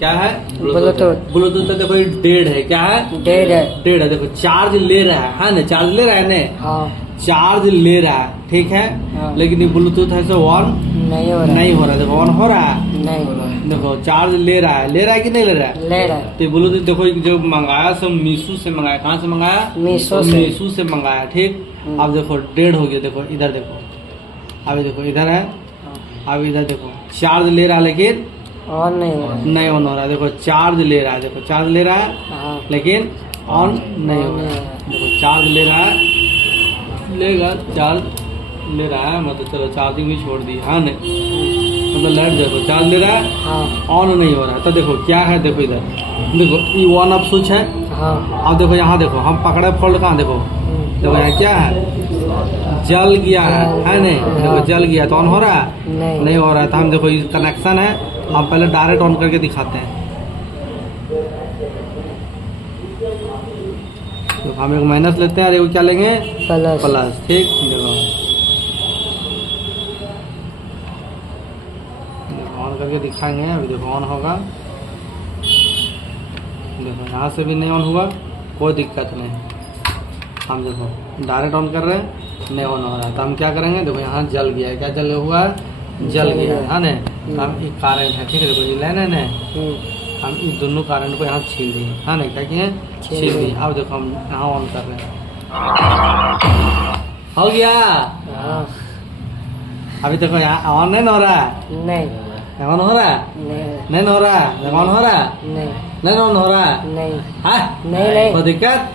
क्या है? Bluetooth. Bluetooth तो देखो ये डेड है। क्या है? डेड है। डेड है। देखो चार्ज ले रहा है ना? चार्ज ले रहा है ना? हाँ चार्ज ले रहा है, ठीक है। हाँ। लेकिन ये ब्लूटूथ है सो ऑन नहीं हो रहा। नहीं हो रहा है। देखो ऑन हो रहा है? नहीं हो रहा है। देखो चार्ज ले रहा है कि नहीं ले रहा है? ले रहा है। तो ब्लूटूथ देखो जो मंगाया सब मीशो से मंगाया। कहाँ से मंगाया? मीशो से मंगाया, ठीक। अब देखो डेड हो गया। देखो इधर देखो, अभी देखो इधर है, अब इधर देखो चार्ज ले रहा है लेकिन ऑन नहीं हो रहा। नहीं ऑन हो रहा है। देखो चार्ज ले रहा है, देखो चार्ज ले रहा है हाँ। लेकिन ऑन नहीं हो रहा है। देखो चार्ज ले रहा है, लेगा चार्ज ले रहा है, मतलब चलो चार्जिंग भी छोड़ दी, हाँ नहीं मतलब लाइट देखो चार्ज ले रहा है, हाँ। ऑन नहीं हो रहा है। तो देखो क्या है, देखो इधर देखो ये ऑन ऑफ स्विच है। हाँ। अब देखो यहाँ देखो हम पकड़े फोल्ड कहाँ, देखो देखो यहाँ क्या है, जल गया है नहीं? देखो जल गया तो ऑन हो रहा है? नहीं हो रहा है। तो हम देखो ये कनेक्शन है, हम पहले डायरेक्ट ऑन करके दिखाते हैं। तो हम एक माइनस लेते हैं और एक क्या लेंगे? प्लस, ठीक। देखो ऑन करके दिखाएंगे, अभी देखो ऑन होगा। देखो यहाँ से भी नहीं ऑन हुआ, कोई दिक्कत नहीं। हम देखो डायरेक्ट ऑन कर रहे हैं, नहीं ऑन हो रहा है। तो हम क्या करेंगे, देखो यहाँ जल गया है, क्या जल हुआ है? जल गया है ना? तो हम ये कारण है, ठीक है। देखो ये लाइन है ना, हम इन दोनों कारण को यहाँ छील दिए, हाँ नहीं क्या किए? छील दिए। अब देखो हम यहाँ ऑन कर रहे हैं, हो गया। हाँ। अभी देखो यहाँ ऑन नहीं हो रहा है? नहीं ऑन हो रहा है? नहीं हो रहा है। ऑन हो रहा है? नहीं ऑन हो रहा है। नहीं कोई दिक्कत?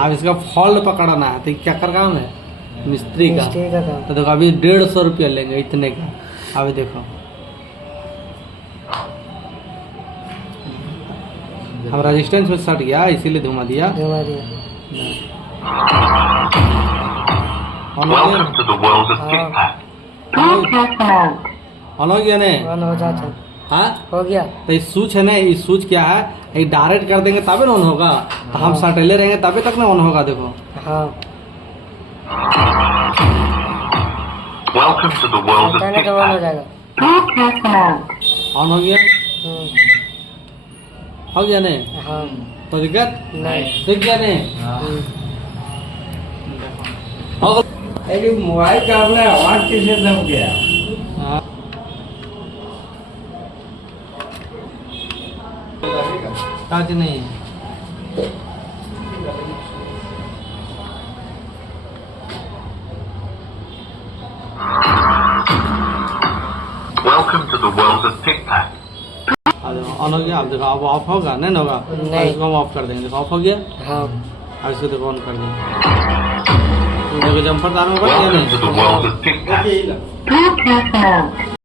अब इसका फॉल्ट पकड़ना है, तो क्या कर काम है? मिस्त्री का। तो देखो अभी 150 रुपया लेंगे इतने का। अभी देखो हम रेजिस्टेंस में सट गया, इसीलिए घुमा दिया। ऑन हो गया नहीं? ऑन हो जाता। हाँ हो गया। तो ये स्विच है ना, ये स्विच क्या है, ये डायरेक्ट कर देंगे तबे ना ऑन होगा। तो हम सटेले रहेंगे तबे तक ना ऑन होगा। देखो हाँ। Welcome to the world of on हो जाएगा। ऑन हो गया, हो गया नहीं? हाँ। तो दिक्कत नहीं। दिख गया नहीं? मोबाइल का अपना आवाज कैसे दब गया? हाँ। काज नहीं है। Welcome to the world of pick-pack. On हो गया। अब देखो अब ऑफ होगा नहीं होगा? नहीं। इसको हम ऑफ कर देंगे। देखो ऑफ हो गया। हाँ। अब इसको देखो ऑन कर देंगे। देखो जम्पर तार में बढ़ गया Welcome to the नहीं? world of pick-pack.